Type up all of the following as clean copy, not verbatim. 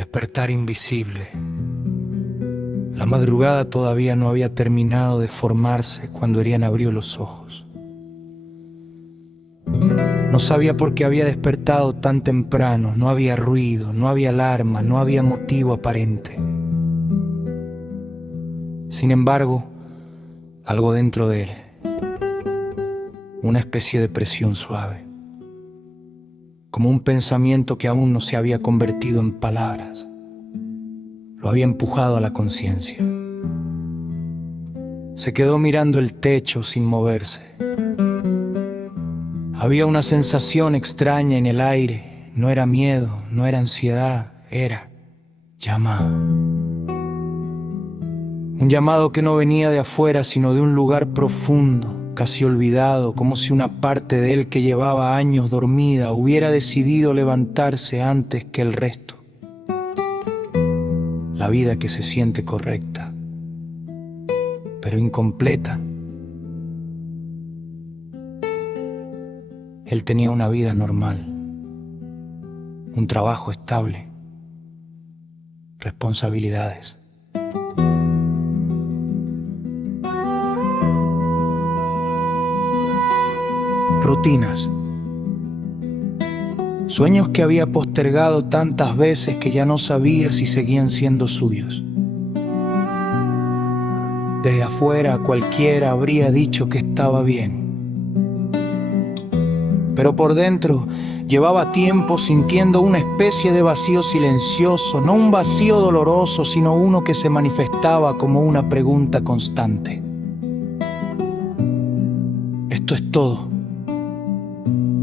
despertar invisible. La madrugada todavía no había terminado de formarse cuando Erian abrió los ojos. No sabía por qué había despertado tan temprano. No había ruido, no había alarma, no había motivo aparente. Sin embargo, algo dentro de él, una especie de presión suave, como un pensamiento que aún no se había convertido en palabras, lo había empujado a la conciencia. Se quedó mirando el techo sin moverse. Había una sensación extraña en el aire. No era miedo, no era ansiedad, era llamado. Un llamado que no venía de afuera, sino de un lugar profundo, casi olvidado, como si una parte de él que llevaba años dormida hubiera decidido levantarse antes que el resto. La vida que se siente correcta, pero incompleta. Él tenía una vida normal, un trabajo estable, responsabilidades. Rutinas. Sueños que había postergado tantas veces que ya no sabía si seguían siendo suyos. Desde afuera cualquiera habría dicho que estaba bien. Pero por dentro llevaba tiempo sintiendo una especie de vacío silencioso, no un vacío doloroso, sino uno que se manifestaba como una pregunta constante. Esto es todo.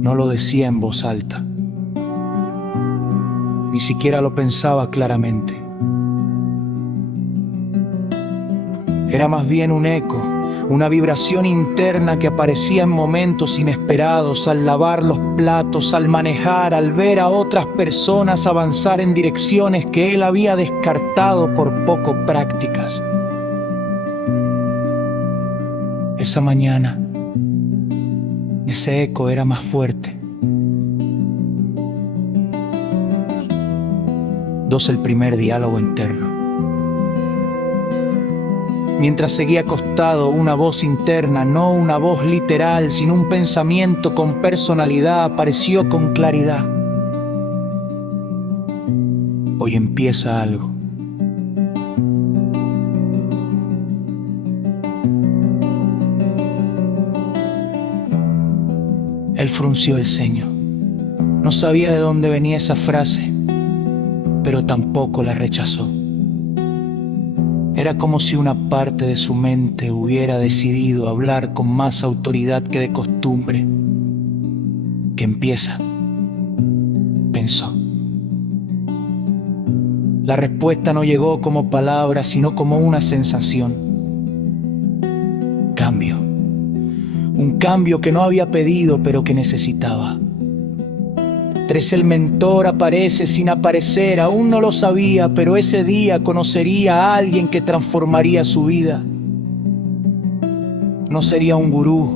No lo decía en voz alta. Ni siquiera lo pensaba claramente. Era más bien un eco, una vibración interna que aparecía en momentos inesperados, al lavar los platos, al manejar, al ver a otras personas avanzar en direcciones que él había descartado por poco prácticas. Esa mañana, ese eco era más fuerte. 2. El primer diálogo interno. Mientras seguía acostado, una voz interna, no una voz literal, sino un pensamiento con personalidad, apareció con claridad. Hoy empieza algo. Él frunció el ceño. No sabía de dónde venía esa frase, pero tampoco la rechazó. Era como si una parte de su mente hubiera decidido hablar con más autoridad que de costumbre. ¿Qué empieza?, pensó. La respuesta no llegó como palabra, sino como una sensación. Cambio. Un cambio que no había pedido, pero que necesitaba. 3. El mentor aparece sin aparecer. Aún no lo sabía, pero ese día conocería a alguien que transformaría su vida. No sería un gurú,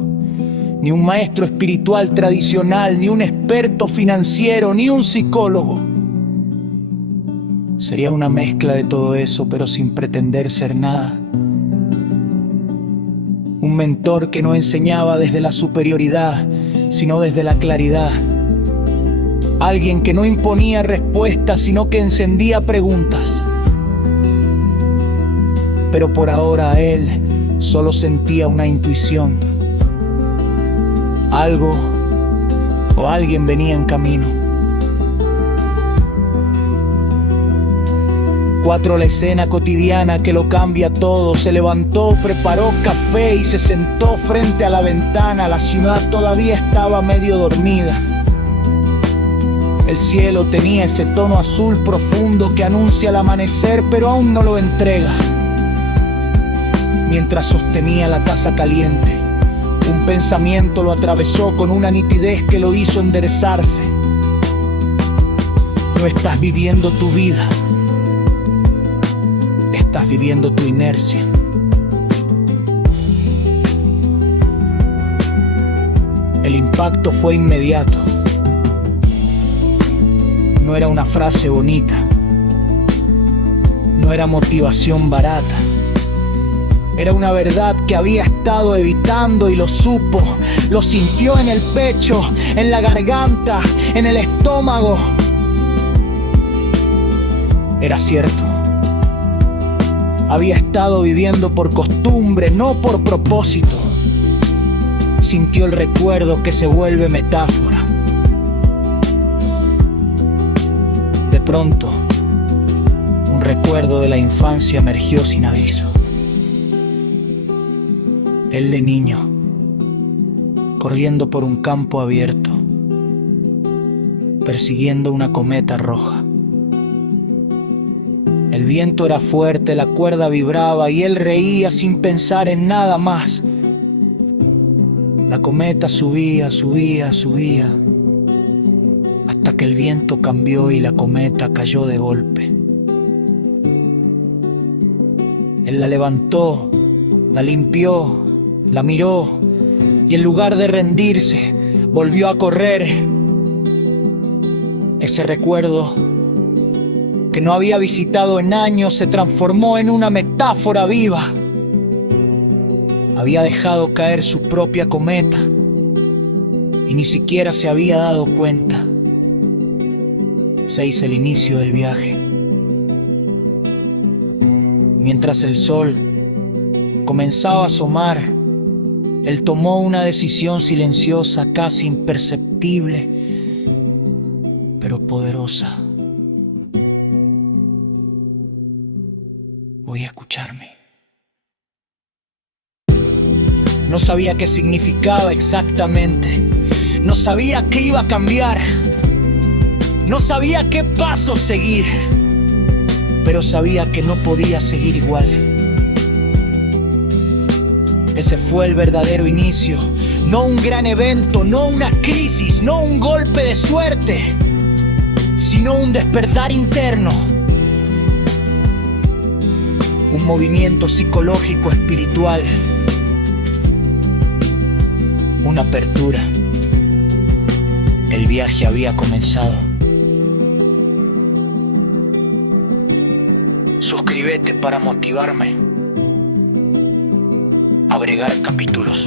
ni un maestro espiritual tradicional, ni un experto financiero, ni un psicólogo. Sería una mezcla de todo eso, pero sin pretender ser nada. Un mentor que no enseñaba desde la superioridad, sino desde la claridad. Alguien que no imponía respuestas, sino que encendía preguntas. Pero por ahora él solo sentía una intuición. Algo o alguien venía en camino. 4. La escena cotidiana que lo cambia todo. Se levantó, preparó café y se sentó frente a la ventana. La ciudad todavía estaba medio dormida. El cielo tenía ese tono azul profundo que anuncia el amanecer, pero aún no lo entrega. Mientras sostenía la taza caliente, un pensamiento lo atravesó con una nitidez que lo hizo enderezarse. No estás viviendo tu vida, estás viviendo tu inercia. El impacto fue inmediato. No era una frase bonita, No era motivación barata. Era una verdad que había estado evitando y lo supo, lo sintió en el pecho, en la garganta, en el estómago. Era cierto. Había estado viviendo por costumbre, no por propósito. Sintió el recuerdo que se vuelve metáfora. De pronto, un recuerdo de la infancia emergió sin aviso. Él de niño, corriendo por un campo abierto, persiguiendo una cometa roja. El viento era fuerte, la cuerda vibraba y él reía sin pensar en nada más. La cometa subía, subía, subía, hasta que el viento cambió y la cometa cayó de golpe. Él la levantó, la limpió, la miró y en lugar de rendirse, volvió a correr. Ese recuerdo que no había visitado en años se transformó en una metáfora viva. Había dejado caer su propia cometa y ni siquiera se había dado cuenta. Se hizo el inicio del viaje. Mientras el sol comenzaba a asomar, él tomó una decisión silenciosa, casi imperceptible, pero poderosa. Voy a escucharme. No sabía qué significaba exactamente. No sabía qué iba a cambiar. No sabía qué paso seguir. Pero sabía que no podía seguir igual. Ese fue el verdadero inicio. No un gran evento, no una crisis, no un golpe de suerte, sino un despertar interno. Un movimiento psicológico espiritual. Una apertura. El viaje había comenzado. Suscríbete para motivarme a agregar capítulos.